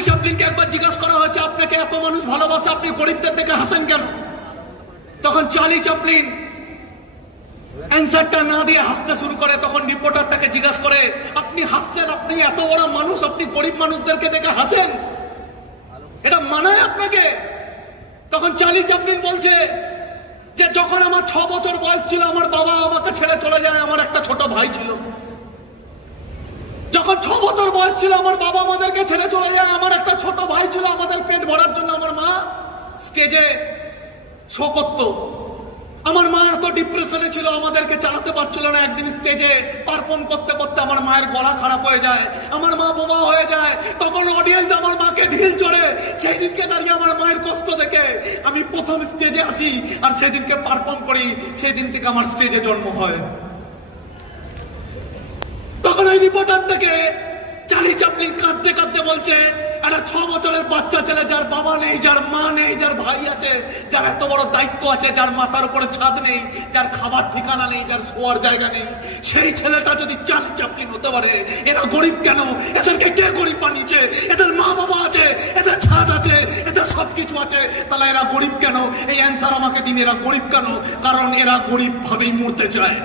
Charlie চ্যাপলিনকে একবার জিজ্ঞাসা করা হয়েছে, আপনাকে এত মানুষ ভালোবাসে, আপনি গরিবদের দেখে হাসেন কেন? তখন চার্লি চ্যাপলিন অ্যান্সারটা না দিয়ে হাসতে শুরু করে। তখন রিপোর্টার তাকে জিজ্ঞাসা করে, আপনি হাসছেন, আপনি এত বড় মানুষ, আপনি গরিব মানুষদেরকে দেখে হাসেন, এটা মানায় আপনাকে? তখন চার্লি চ্যাপলিন বলছে যে যখন আমার 6 বছর বয়স ছিল, আমার বাবা আমাকে ছেড়ে চলে যায়, আমার একটা ছোট ভাই ছিল। যখন 6 বছর বয়স ছিল, আমার বাবা আমাদেরকে ছেড়ে চলে যায়, আমার একটা ছোট ভাই ছিল, আমাদের পেট ভরার জন্য আমার মা স্টেজে শো করতো। আমার মা এত ডিপ্রেশনে ছিল, আমাদেরকে চালাতে পারছিল না। একদিন স্টেজে পারফর্ম করতে করতে আমার মায়ের গলা খারাপ হয়ে যায়, আমার মা বোবা হয়ে যায়। তখন অডিয়েন্স আমার মাকে ঢিল চড়ে। সেই দিনকে দাঁড়িয়ে আমার মায়ের কষ্ট দেখে আমি প্রথম স্টেজে আসি, আর সেদিনকে পারফর্ম করি। সেই দিন থেকে আমার স্টেজে জন্ম হয়। তখন ওই রিপোর্টার থেকে চার্লি চ্যাপলিন কাঁদতে কাঁদতে বলছে, একটা 6 বছরের বাচ্চা ছেলে, যার বাবা নেই, যার মা নেই, যার ভাই আছে, যার এত বড় দায়িত্ব আছে, যার মাথার উপরে ছাদ নেই, যার খাবার ঠিকানা নেই, যার শোয়ার জায়গা নেই, সেই ছেলেটা যদি চার্লি চ্যাপলিন হতে পারে, এরা গরিব কেন? এদেরকে কে গরিব বানিয়েছে? এদের মা বাবা আছে, এদের ছাদ আছে, এদের সবকিছু আছে, তাহলে এরা গরিব কেন? এই অ্যান্সার আমাকে দিন, এরা গরিব কেন? কারণ এরা গরিব ভাবেই মরতে চায়।